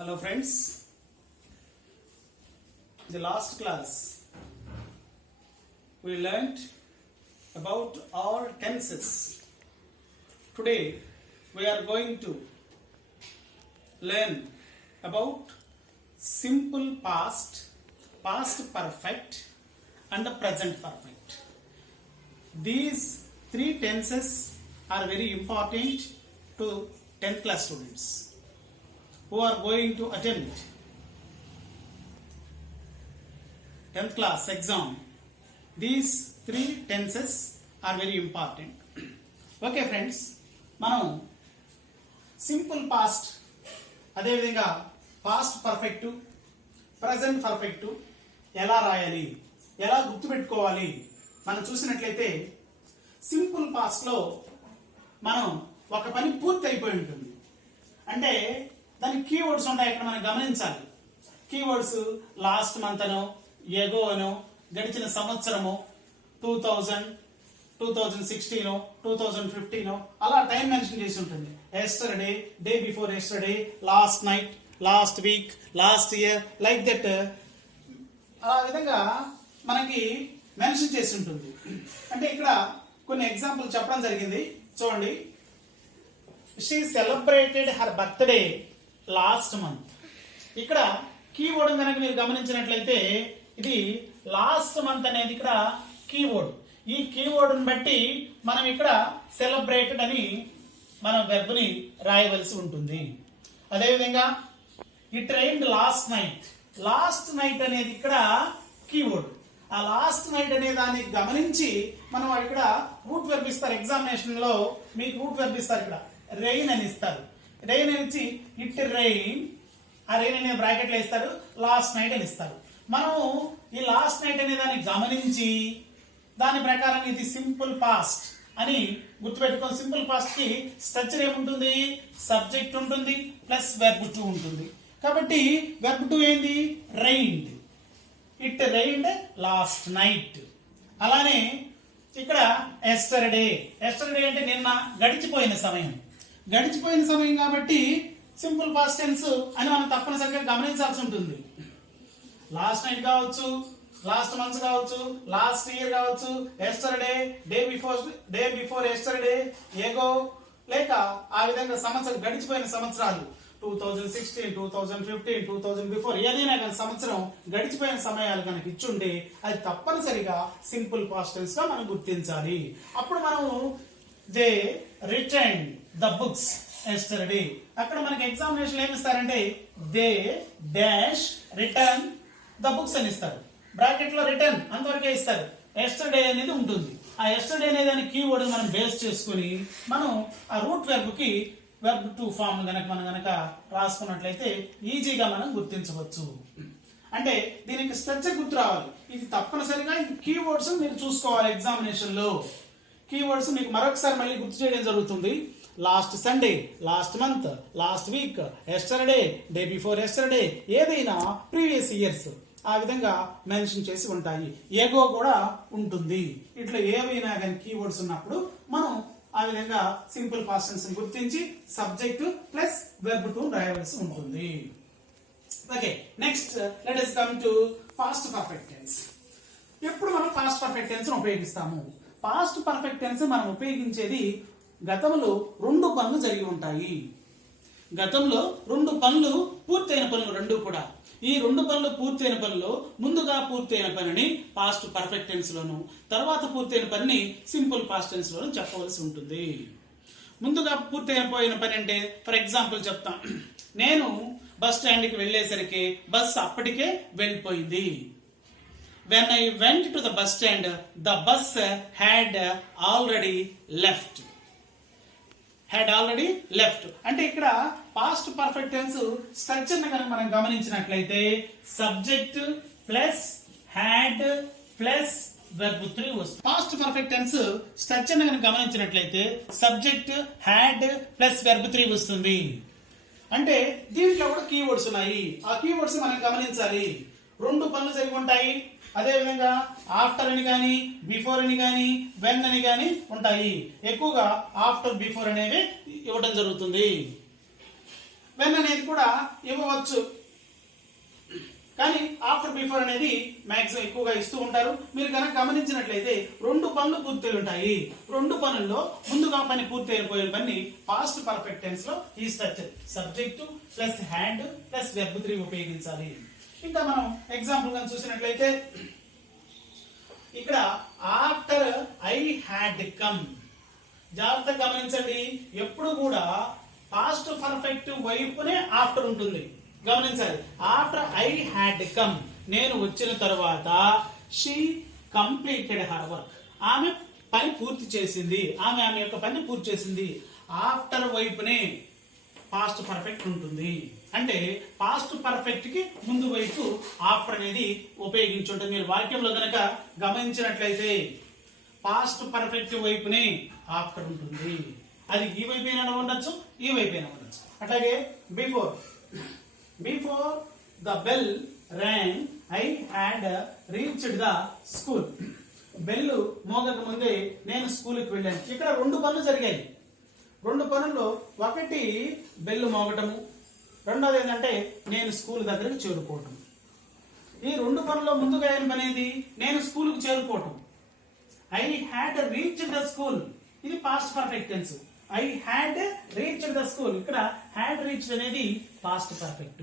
Hello friends, in the last class we learnt about all tenses. Today we are going to learn about simple past, past perfect and the present perfect. These three tenses are very important to 10th class students who are going to attend 10th class exam. These three tenses are very important. Okay friends, మనం simple past అదేవిధంగా past perfect present perfect ఎలా రాయాలి, ఎలా గుర్తుపెట్టుకోవాలి మనం చూసినట్లయితే simple పాస్ట్లో మనం ఒక పని పూర్తి అయిపోయి ఉంటుంది. అంటే దానికి కీవర్డ్స్ ఉంటాయి, ఇక్కడ మనం గమనించాలి. కీవర్డ్స్ లాస్ట్ మంత్ అనో, ఎగో అనో, గడిచిన సంవత్సరము, 2000, 2016, 2015 అలా టైం మెన్షన్ చేసి ఉంటుంది. Yesterday, day before yesterday, last night, last week, last year, like that ఆ విధంగా మనకి మెన్షన్ చేసి ఉంటుంది. అంటే ఇక్కడ కొన్ని ఎగ్జాంపుల్ చెప్పడం జరిగింది, చూడండి. She celebrated her birthday last month. ఇక్కడ కీవర్డ్ కనుక మీరు గమనించినట్లయితే ఇది లాస్ట్ మంత్ అనేది ఇక్కడ కీవర్డ్. ఈ కీవర్డ్ని బట్టి మనం ఇక్కడ సెలబ్రేటెడ్ అని మనం వెర్బ్ని రాయవలసి ఉంటుంది. అదేవిధంగా it రైన్డ్ last night. Last night అనేది ఇక్కడ కీవర్డ్. ఆ లాస్ట్ నైట్ అనే దాన్ని గమనించి మనం ఇక్కడ రూట్ వెర్బ్ ఇస్తారు. ఎగ్జామినేషన్ లో మీకు రూట్ వెర్బ్ ఇస్తారు. ఇక్కడ రెయిన్ అని ఇస్తారు. రెయిన్ అని ఇచ్చి ఇట్ రెయిన్, ఆ రెయిన్ అనే బ్రాకెట్ లో ఇస్తారు. లాస్ట్ నైట్ అని ఇస్తారు. మనం ఈ లాస్ట్ నైట్ అనే దాన్ని గమనించి దాని ప్రకారం ఇది సింపుల్ పాస్ట్ అని గుర్తుపెట్టుకోండి. సింపుల్ పాస్ట్ కి స్ట్రక్చర్ ఏముంటుంది? సబ్జెక్ట్ ఉంటుంది ప్లస్ వెర్బ్ టు ఉంటుంది. కాబట్టి వెర్బ్ టు ఏంది? Reigned. It reigned last night. అలానే ఇక్కడ ఎస్టర్డే. ఎస్టర్డే అంటే నిన్న, గడిచిపోయిన సమయం. గడిచిపోయిన సమయం కాబట్టి సింపుల్ పాస్ట్ టెన్స్ అని మనం తప్పనిసరిగా గమనించాల్సి ఉంటుంది. లాస్ట్ నైట్ కావచ్చు, లాస్ట్ మంత్ కావచ్చు, లాస్ట్ ఇయర్ కావచ్చు, ఎస్టర్డే, డే బిఫోర్ ఎస్టర్డే, ఎగో, లేక ఆ విధంగా సంవత్సరం, గడిచిపోయిన సంవత్సరాలు 2016, 2015, 2000 బిఫోర్, ఏదైనా కానీ సంవత్సరం గడిచిపోయిన సమయాలు కనుక ఇచ్చుంటే అది తప్పనిసరిగా సింపుల్ పాస్ట్ టెన్స్ గా మనం గుర్తించాలి. అప్పుడు మనం they return the books yesterday. అక్కడ మనకి ఎగ్జామినేషన్ ఏమి ఇస్తారంటే they dash return the books అని ఇస్తారు. బ్రాకెట్ లో రిటర్న్ అంతవరకే ఇస్తారు. ఎస్టర్డే అనేది ఉంటుంది. ఆ ఎస్టర్డే అనేది కీవర్డ్ మనం బేస్ చేసుకుని మనం ఆ రూట్ వెర్బ్ కి వెర్బ్ టు ఫామ్ మనం గనక రాసుకున్నట్లయితే ఈజీగా మనం గుర్తించవచ్చు. అంటే దీనికి స్ట్రక్చర్ గుర్తు రావాలి. ఇది తప్పనిసరిగా ఈ కీవర్డ్స్ మీరు చూసుకోవాలి. ఎగ్జామినేషన్ లో కీవర్డ్స్ మీకు మరొకసారి మళ్ళీ గుర్తు చేయడం జరుగుతుంది. Last Sunday, last month, last week, yesterday, day before yesterday, ఏదైనా ప్రీవియస్ ఇయర్స్ ఆ విధంగా మెన్షన్ చేసి ఉంటాయి. ఏగో కూడా ఉంటుంది. ఇట్లా ఏవైనా కానీ కీవర్డ్స్ ఉన్నప్పుడు మనం ఆ విధంగా సింపుల్ పాస్ట్ టెన్స్ గుర్తించి సబ్జెక్ట్ ప్లస్ వెర్బ్ టు రాయవలసి ఉంటుంది. Okay, next let us come to past perfect tense. ఎప్పుడు మనం పాస్ట్ పర్ఫెక్ట్ టెన్స్ ఉపయోగిస్తాము? పాస్ట్ పర్ఫెక్ట్ టెన్స్ మనం ఉపయోగించేది గతంలో 2 పనులు జరిగి ఉంటాయి. గతంలో 2 పనులు పూర్తయిన పనులు 2 కూడా. ఈ 2 పనులు పూర్తయిన పనులు ముందుగా పూర్తయిన పనిని పాస్ట్ పర్ఫెక్ట్ టెన్స్ లోను, తర్వాత పూర్తయిన పనిని సింపుల్ పాస్ట్ టెన్స్ లోను చెప్పవలసి ఉంటుంది. ముందుగా పూర్తయిపోయిన పని అంటే ఫర్ ఎగ్జాంపుల్ చెప్తాం. నేను బస్ స్టాండ్ కి వెళ్ళేసరికి బస్ అప్పటికే వెళ్ళిపోయింది. When I went to the bus stand, the bus had already left. అంటే ఇక్కడ పాస్ట్ పర్ఫెక్ట్ టెన్స్ స్ట్రక్చర్ ని కనుక మనం గమనించినట్లయితే subject plus had plus verb 3 వస్తుంది. పాస్ట్ పర్ఫెక్ట్ టెన్స్ స్ట్రక్చర్ ని కనుక గమనించినట్లయితే సబ్జెక్ట్ హ్యాడ్ ప్లస్ వెర్బ్ 3 వస్తుంది. అంటే దీంట్లో కూడా కీవర్డ్స్ ఉన్నాయి. ఆ కీవర్డ్స్ మనం గమనించాలి. 2 పనులు జరిగి ఉంటాయి. అదేవిధంగా ఆఫ్టర్ అని కానీ, బిఫోర్ అని కానీ, వెన్ అని కానీ ఉంటాయి. ఎక్కువగా ఆఫ్టర్, బిఫోర్ అనేవి ఇవ్వడం జరుగుతుంది. వెన్ అనేది కూడా ఇవ్వవచ్చు, కానీ ఆఫ్టర్ బిఫోర్ అనేది మ్యాక్సిమం ఎక్కువగా ఇస్తూ ఉంటారు. మీరు కనుక గమనించినట్లయితే 2 పనులు పూర్తయి ఉంటాయి. 2 పనుల్లో ముందుగా పని పూర్తి అయిపోయిన పని పాస్ట్ పర్ఫెక్ట్ టెన్స్ లో ఈ structure subject plus had plus verb 3 ఉపయోగించాలి. ఇంకా మనం ఎగ్జాంపుల్ గా చూసినట్లయితే ఇక్కడ ఆఫ్టర్ ఐ హ్యాడ్ కమ్, జాగ్రత్తగా గమనించండి, ఎప్పుడు కూడా పాస్ట్ పర్ఫెక్ట్ వైపునే ఆఫ్టర్ ఉంటుంది. గమనించాలి, ఆఫ్టర్ ఐ హ్యాడ్ కమ్, నేను వచ్చిన తర్వాత షీ కంప్లీటెడ్ హర్ వర్క్, ఆమె పని పూర్తి చేసింది, ఆమె యొక్క పని పూర్తి చేసింది. ఆఫ్టర్ వైపునే పాస్ట్ పర్ఫెక్ట్ ఉంటుంది. అంటే పాస్ట్ పర్ఫెక్ట్ కి ముందు వైపు ఆఫ్టర్ అనేది ఉపయోగించుంటుంది. మీరు వాక్యంలో గనక గమనించినట్లయితే పాస్ట్ పర్ఫెక్ట్ వైపునే ఆఫ్టర్ ఉంటుంది. అది ఈ వైపైనా ఉండొచ్చు, ఈ వైపైనా ఉండొచ్చు. అట్లాగే before, before the bell rang I had reached the school. Bell మోగక ముందే నేను స్కూల్కి వెళ్ళాను. ఇక్కడ 2 పనులు జరిగాయి. 2 పనుల్లో ఒకటి బెల్ మోగటము, రెండోది ఏంటంటే నేను స్కూల్ దగ్గరికి చేరుకోవటం. ఈ 2 పనుల్లో ముందుగా అయిన పని ఏది? నేను స్కూల్కి చేరుకోవటం. I had reached the school, ఇది past perfect tense. I had reached the school, ఇక్కడ హ్యాడ్ రీచ్డ్ అనేది పాస్ట్ పర్ఫెక్ట్.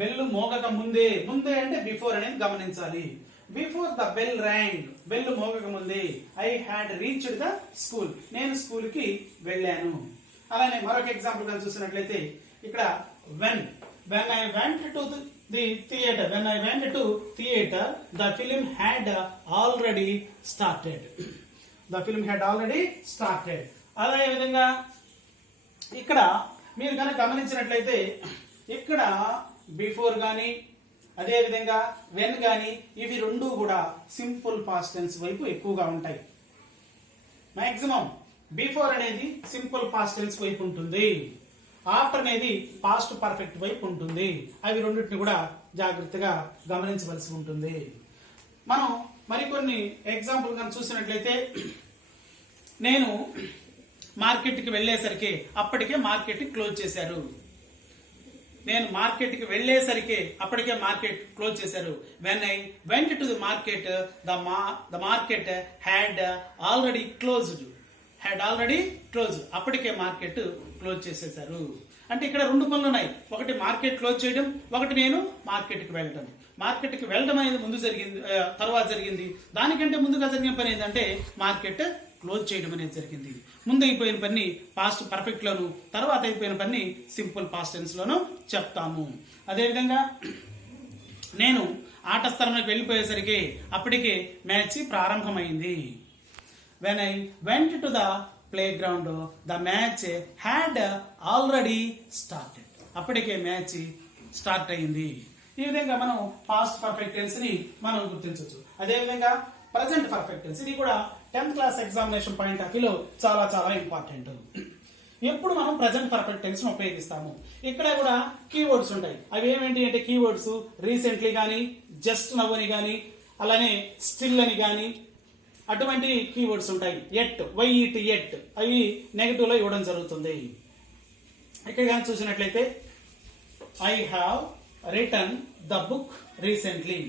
బెల్ మోగక ముందే, ముందే అంటే బిఫోర్ అనేది గమనించాలి. Before the bell rang, bell మోగక ముందే I had reached the school, నేను స్కూల్ కి వెళ్ళాను. అలానే మరొక ఎగ్జాంపుల్ గా చూసినట్లయితే ఇక్కడ when I went to the theatre, when I went to theatre the film had already started, the film had already started. అదే విధంగా ఇక్కడ మీరు కనుక గమనించినట్లయితే ఇక్కడ బిఫోర్ గాని అదే విధంగా వెన్ గాని ఇవి 2 కూడా సింపుల్ పాస్ట్ టెన్స్ వైపు ఎక్కువగా ఉంటాయి. మాక్సిమం బిఫోర్ అనేది సింపుల్ పాస్ట్ టెన్స్ వైపు ఉంటుంది, ఆఫ్టర్ అనేది పాస్ట్ పర్ఫెక్ట్ వైపు ఉంటుంది. అవి రెండింటిని కూడా జాగ్రత్తగా గమనించవలసి ఉంటుంది. మనం మరికొన్ని ఎగ్జాంపుల్ కనుక చూసినట్లయితే నేను మార్కెట్కి వెళ్ళేసరికి అప్పటికే మార్కెట్ క్లోజ్ చేశారు. నేను మార్కెట్కి వెళ్ళేసరికి అప్పటికే మార్కెట్ క్లోజ్ చేశారు. When I went to the market the market had already closed, had already close, అప్పటికే మార్కెట్ క్లోజ్ చేసేసారు. అంటే ఇక్కడ 2 పనులు ఉన్నాయి. ఒకటి మార్కెట్ క్లోజ్ చేయడం, ఒకటి నేను మార్కెట్కి వెళ్ళడం. మార్కెట్కి వెళ్ళడం అనేది ముందు జరిగింది, తర్వాత జరిగింది. దానికంటే ముందుగా జరిగిన పని ఏంటంటే మార్కెట్ క్లోజ్ చేయడం అనేది జరిగింది. ముందు అయిపోయిన పని పాస్ట్ పర్ఫెక్ట్ లోను, తర్వాత అయిపోయిన పని సింపుల్ పాస్ట్ టెన్స్ లోను చెప్తాము. అదేవిధంగా నేను ఆట స్థలంలోకి వెళ్ళిపోయేసరికి అప్పటికే మ్యాచ్ ప్రారంభమైంది. When I went to the play ground the match had already started, అప్పటికే మ్యాచ్ స్టార్ట్ అయింది. ఈ విధంగా మనం పాస్ట్ పర్ఫెక్ట్ టెన్స్ ని మనం గుర్తించవచ్చు. అదేవిధంగా ప్రజెంట్ పర్ఫెక్ట్ టెన్స్, ఇది కూడా 10th class examination point of వ్యూలో చాలా చాలా ఇంపార్టెంట్. ఎప్పుడు మనం ప్రజెంట్ పర్ఫెక్ట్ టెన్స్ ని ఉపయోగిస్తాము, ఇక్కడ కూడా కీవర్డ్స్ ఉంటాయి. అవి ఏమేంటి అంటే కీవర్డ్స్ రీసెంట్లీ కానీ, జస్ట్ నవ్ అని కానీ, అలానే స్టిల్ అని కానీ, అటువంటి కీవర్డ్స్ ఉంటాయి. ఎట్, వైఇట్, ఎట్, అవి నెగటివ్ లో ఇవ్వడం జరుగుతుంది. ఇక్కడ కానీ చూసినట్లయితే I have written the book recently,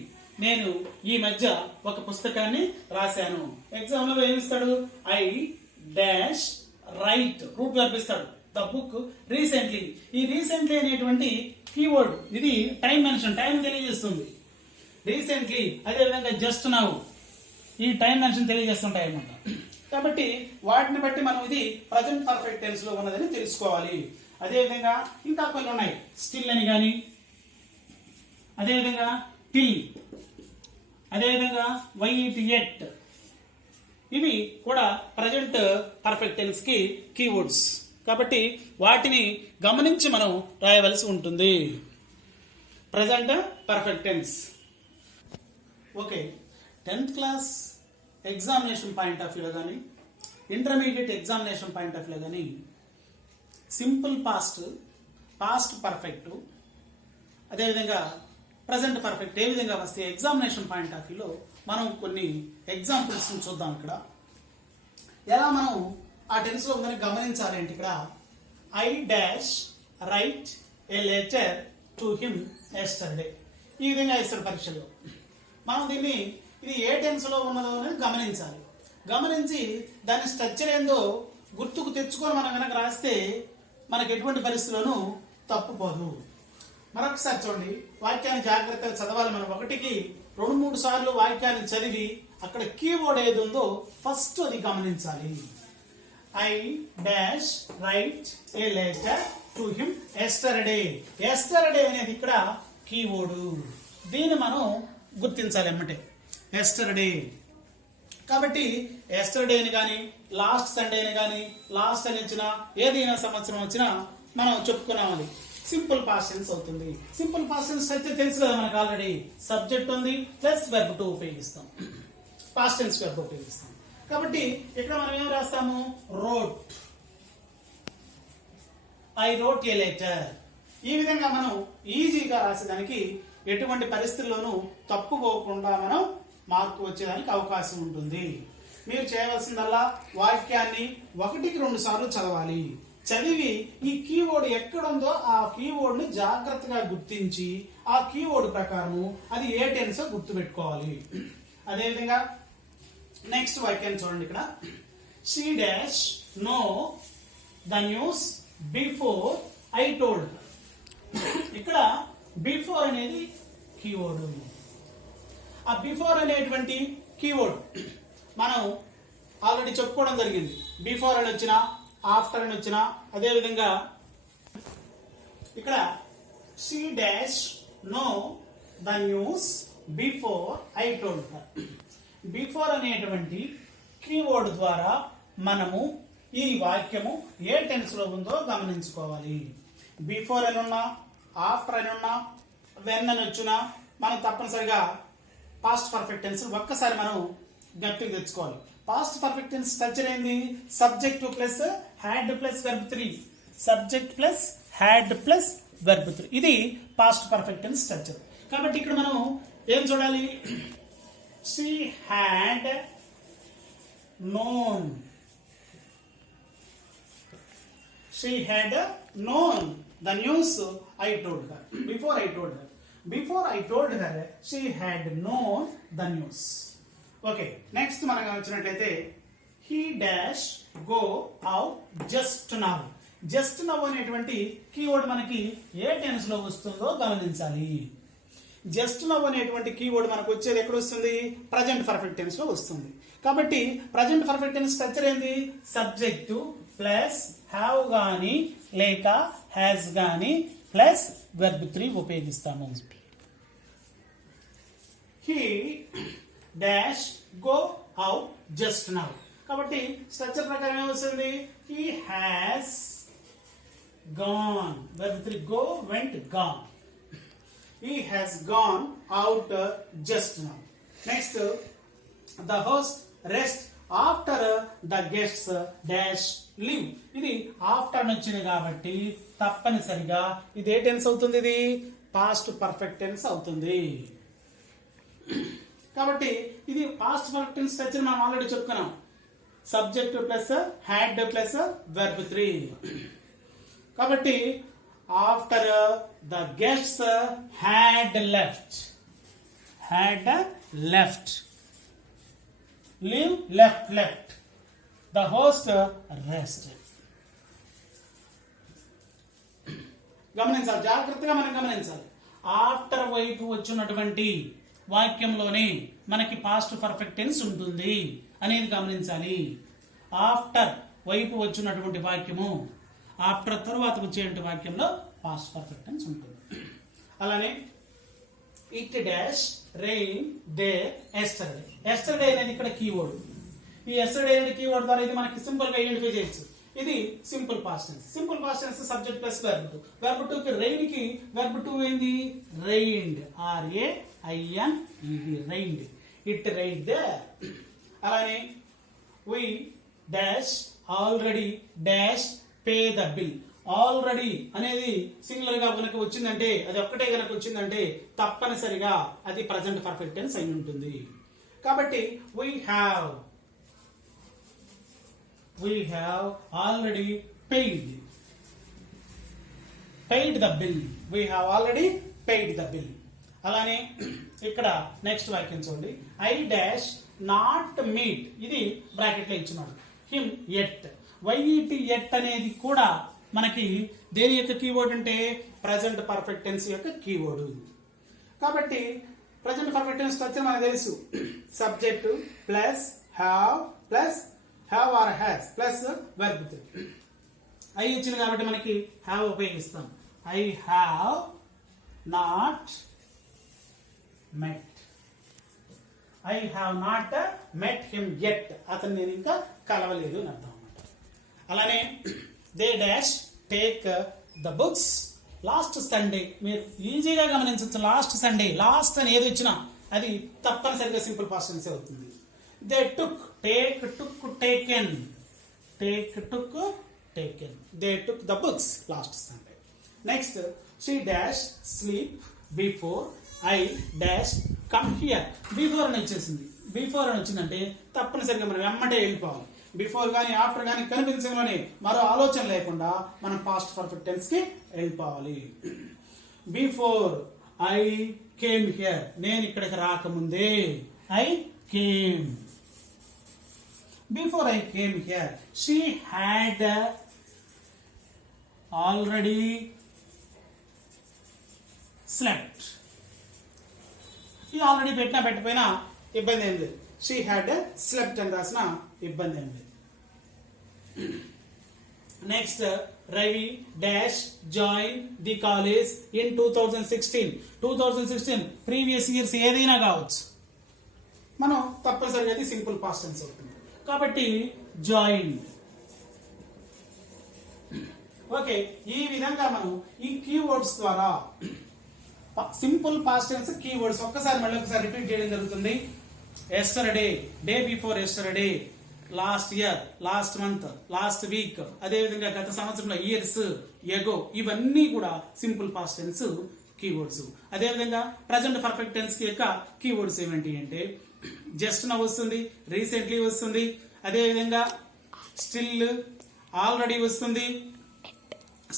నేను ఈ మధ్య ఒక పుస్తకాన్ని రాశాను. ఎగ్జామ్ లో ఏమిస్తాడు? I dash write, root verb ఇస్తాడు. ద బుక్ రీసెంట్లీ, ఈ రీసెంట్లీ అనేటువంటి కీవర్డ్ ఇది టైం మెన్షన్, టైం తెలియజేస్తుంది. రీసెంట్లీ, అదేవిధంగా జస్ట్ నౌ, ఈ టైం మెన్షన్ తెలియజేస్తుంటాయి అన్నమాట. కాబట్టి వాటిని బట్టి మనం ఇది ప్రజెంట్ పర్ఫెక్ట్ టెన్స్ లో ఉన్నదని తెలుసుకోవాలి. అదేవిధంగా ఇంకా కొన్ని ఉన్నాయి. స్టిల్ అని కానీ, అదేవిధంగా టిల్, అదేవిధంగా వైఇట్, ఎట్, ఇవి కూడా ప్రజెంట్ పర్ఫెక్ట్ టెన్స్ కి కీవర్డ్స్. కాబట్టి వాటిని గమనించి మనం రాయవలసి ఉంటుంది. Present perfect tense. Okay, 10th class examination point of వ్యూలో కానీ, ఇంటర్మీడియట్ ఎగ్జామినేషన్ పాయింట్ ఆఫ్ వ్యూలో కానీ సింపుల్ పాస్ట్, పాస్ట్ పర్ఫెక్ట్, అదేవిధంగా ప్రజెంట్ పర్ఫెక్ట్ ఏ విధంగా వస్తే ఎగ్జామినేషన్ పాయింట్ ఆఫ్ వ్యూలో మనం కొన్ని ఎగ్జాంపుల్స్ చూద్దాం. ఇక్కడ ఎలా మనం ఆ టెన్స్ లో ఉందని గమనించాలి అంటే ఇక్కడ I dash right A letter to him yesterday. ఈ విధంగా ఇస్తారు పరీక్షలో. మనం దీన్ని ఇది ఏ టెన్స్ లో ఉన్నదో అనేది గమనించాలి. గమనించి దాని స్ట్రక్చర్ ఏందో గుర్తుకు తెచ్చుకొని మనం కనుక రాస్తే మనకు ఎటువంటి పరిస్థితుల్లోనూ తప్పుపోదు. మరొకసారి చూడండి, వాక్యాన్ని జాగ్రత్తగా చదవాలి. మనం ఒకటికి 2-3 సార్లు వాక్యాన్ని చదివి అక్కడ కీవర్డ్ ఏది ఉందో ఫస్ట్ అది గమనించాలి. I dash right A letter to him yesterday. Yesterday అనేది ఇక్కడ కీవర్డ్. దీన్ని మనం గుర్తించాలి అన్నమాట. ఎస్టర్డే కాబట్టి ఎస్టర్డేని కానీ లాస్ట్ సండేని కానీ లాస్ట్ అని వచ్చినా ఏదైనా సంవత్సరం వచ్చినా మనం చెప్పుకున్నామని సింపుల్ పాస్ట్ టెన్స్ అవుతుంది. సింపుల్ పాస్ట్ టెన్స్ అయితే తెలుసు కదా మనకు ఆల్రెడీ. సబ్జెక్ట్ ఉంది ప్లస్ వెర్బ్ టు ఉపయోగిస్తాం, పాస్ట్ టెన్స్ వెర్బ్ ఉపయోగిస్తాం. కాబట్టి ఇక్కడ మనం ఏం రాస్తాము? Wrote, I wrote a letter. ఈ విధంగా మనం ఈజీగా రాసేదానికి ఎటువంటి పరిస్థితుల్లోనూ తప్పుకోకుండా మనం మార్కు వచ్చేదానికి అవకాశం ఉంటుంది. మీరు చేయవలసిందల్లా వాక్యాన్ని 1-2 సార్లు చదవాలి. చదివి ఈ కీవర్డ్ ఎక్కడుందో ఆ కీవర్డ్ ని జాగ్రత్తగా గుర్తించి ఆ కీవర్డ్ ప్రకారము అది ఏ టెన్స్ గుర్తు పెట్టుకోవాలి. అదేవిధంగా నెక్స్ట్ వాక్యాన్ని చూడండి. ఇక్కడ she dash know the news before I told. ఇక్కడ బిఫోర్ అనేది కీవర్డ్. ఆ బిఫోర్ అనేటువంటి కీవర్డ్ మనం ఆల్రెడీ చెప్పుకోవడం జరిగింది. బిఫోర్ అని వచ్చినా ఆఫ్టర్ అని వచ్చినా అదేవిధంగా ఇక్కడ she dash know the news before I told her. Before అనేటువంటి కీవర్డ్ ద్వారా మనము ఈ వాక్యము ఏ టెన్స్ లో ఉందో గమనించుకోవాలి. బిఫోర్ అని ఉన్నా ఆఫ్టర్ అని ఉన్నా వెన్ అని వచ్చినా మనం తప్పనిసరిగా పాస్ట్ పర్ఫెక్ట్ టెన్స్ ఒక్కసారి మనం జ్ఞప్తికి తెచ్చుకోవాలి. పాస్ట్ పర్ఫెక్ట్ టెన్స్ స్ట్రక్చర్ ఏంది? Subject plus had plus verb 3. Subject plus had plus verb 3. ఇది పాస్ట్ పర్ఫెక్ట్ టెన్స్ స్ట్రక్చర్. కాబట్టి ఇక్కడ మనం ఏం చూడాలి? She had known. She had known the news I told her. Before I told her. Before I told her, she had known the news. Okay. Next మనం గమనించినట్లయితే he dash go out just now. Just now అనేటువంటి keyword మనకి ఏ tense లో వస్తుందో గమనించాలి. Just now అనేటువంటి keyword మనకు వచ్చేది ఎక్కడ వస్తుంది? ప్రజెంట్ పర్ఫెక్ట్ టెన్స్ లో వస్తుంది. కాబట్టి ప్రజెంట్ పర్ఫెక్ట్ టెన్స్ స్ట్రక్చర్ ఏంది? సబ్జెక్టు ప్లస్ హ్యావ్ గాని లేక హ్యాస్ గాని ప్లస్ వెర్బ్ 3 ఉపయోగిస్తాము. He dash go out just now. కాబట్టి స్ట్రక్చర్ ప్రకారం ఏమొస్తుంది? He has gone. Verb 3 go went gone. He has gone out just now. Next, the host rest after the guests dash leave. ఇది after వచ్చింది కాబట్టి తప్పనిసరిగా ఇది ఏ tense అవుతుంది? ఇది పాస్ట్ పర్ఫెక్ట్ టెన్స్ అవుతుంది. కాబట్టి ఇది పాస్ట్ పర్ఫెక్ట్ టెన్స్ స్ట్రక్చర్ మనం ఆల్రెడీ చెప్పుకున్నాం. Subject plus had plus verb 3. కాబట్టి after the guests had left. Leave, left. The host rested. గమనించాలి, జాగ్రత్తగా మనం గమనించాలి. ఆఫ్టర్ వైపు వచ్చినటువంటి వాక్యంలోనే మనకి పాస్ట్ పర్ఫెక్ట్ టెన్స్ ఉంటుంది అనేది గమనించాలి. ఆఫ్టర్ వైపు వచ్చినటువంటి వాక్యము ఆఫ్టర్ తర్వాత వచ్చేటువంటి వాక్యంలో పాస్ట్ పర్ఫెక్ట్ టెన్స్ ఉంటుంది. అలానే it dash rain there yesterday. Yesterday అనేది ఇక్కడ కీవర్డ్. ఈ ఎస్టర్డే అనే కీవర్డ్ ద్వారా ఇది మనకి సింపుల్ గా ఐడెంటిఫై చేయొచ్చు. ఇది simple past tense. Simple past tense subject plus verb 2. Verb 2 కి రెయిన్ కి వెర్బ్ 2 ఏంది? Rained. RAINED. Rained. It rained there. అలానే we dash already dash pay the bill. Already అనేది సింగులర్ గా కనుక వచ్చిందంటే, అది ఒక్కటే కనుక వచ్చిందంటే తప్పనిసరిగా అది ప్రజెంట్ పర్ఫెక్ట్ టెన్స్ అయి ఉంటుంది. కాబట్టి we have already paid. Paid the bill. We have already paid the bill. అలానే ఇక్కడ నెక్స్ట్ వాక్యం చూడండి. ఐ డాష్ నాట్ మీట్, ఇది బ్రాకెట్ లో ఇచ్చినాడు. హిమ్ ఎట్, వైఈటి ఎట్ అనేది కూడా మనకి దేని యొక్క కీవర్డ్ అంటే ప్రజెంట్ పర్ఫెక్ట్ టెన్స్ యొక్క కీవర్డ్. కాబట్టి ప్రజెంట్ పర్ఫెక్ట్ టెన్స్ స్ట్రక్చర్ మనకు తెలుసు. Subject plus have or has plus verb. I ఇచ్చింది కాబట్టి మనకి హ్యావ్ ఉపయోగిస్తాం. I have not met. I have not met him yet. అతను నేను ఇంకా కలవలేదు అని అర్థం అన్నమాట. అలానే they dash take the books last Sunday. మీరు ఈజీగా గమనించవచ్చు. లాస్ట్ సండే, లాస్ట్ అని ఏది వచ్చినా అది తప్పనిసరిగా సింపుల్ పాస్ట్ టెన్స్ అవుతుంది. They took, take took taken, take took taken. They took the books last Sunday. Next she dash sleep before I dash come here. Before అని వచ్చేసింది. బిఫోర్ అని వచ్చిందంటే తప్పనిసరిగా మనం వెమ్మటే వెళ్ళిపోవాలి. బిఫోర్ కానీ ఆఫ్టర్ కానీ కనిపించడంలోనే మరో ఆలోచన లేకుండా మనం పాస్ట్ పర్ఫెక్ట్ టెన్స్ కి వెళ్ళిపోవాలి. బిఫోర్ ఐ కేమ్ హియర్, నేను ఇక్కడికి రాకముందే. I came. Before I came here she had already slept. ఇది ఆల్రెడీ పెట్టినా పెట్టకపోయినా ఇబ్బంది ఏం లేదు. షీ హ్యాడ్ స్లెప్ట్ అని రాసిన ఇబ్బంది ఏం లేదు. Next Ravi dash join the college in 2016. 2016 previous years ఏదైనా కావచ్చు, మనం తప్పనిసరిగా అది సింపుల్ పాస్ట్ టెన్స్ అవుతుంది. కాబట్టి జాయిన్. ఓకే, ఈ విధంగా మనం ఈ కీవర్డ్స్ ద్వారా సింపుల్ పాస్ట్ టెన్స్ కీవర్డ్స్ ఒక్కసారి మళ్ళీ ఒకసారి రిపీట్ చేయడం జరుగుతుంది. Yesterday, day before yesterday, last year, last month, last week, అదేవిధంగా గత సంవత్సరంలో, ఇయర్స్ ఎగో, ఇవన్నీ కూడా సింపుల్ పాస్ట్ టెన్స్ కీవర్డ్స్. అదేవిధంగా ప్రజెంట్ పర్ఫెక్ట్ టెన్స్ యొక్క కీవర్డ్స్ ఏమిటి అంటే జస్ట్ నౌ వస్తుంది, రీసెంట్లీ వస్తుంది, అదేవిధంగా స్టిల్, ఆల్రెడీ వస్తుంది,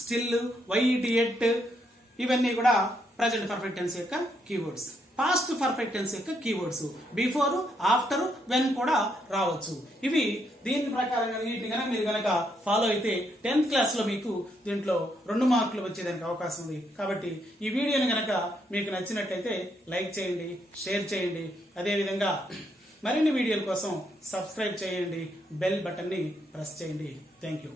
స్టిల్, వైఈటి ఎట్, ఇవన్నీ కూడా ప్రజెంట్ పర్ఫెక్ట్ టెన్స్ యొక్క కీవర్డ్స్. పాస్ట్ పర్ఫెక్ట్ టెన్స్ యొక్క కీవర్డ్స్ బిఫోర్, ఆఫ్టర్, వెన్ కూడా రావచ్చు. ఇవి దీని ప్రకారంగా వీటిని కనుక మీరు కనుక ఫాలో అయితే 10th క్లాస్ లో మీకు దీంట్లో 2 మార్కులు వచ్చేదానికి అవకాశం ఉంది. కాబట్టి ఈ వీడియోని కనుక మీకు నచ్చినట్లయితే లైక్ చేయండి, షేర్ చేయండి. అదేవిధంగా మరిన్ని వీడియోల కోసం సబ్స్క్రైబ్ చేయండి, బెల్ బటన్ ని ప్రెస్ చేయండి. Thank you.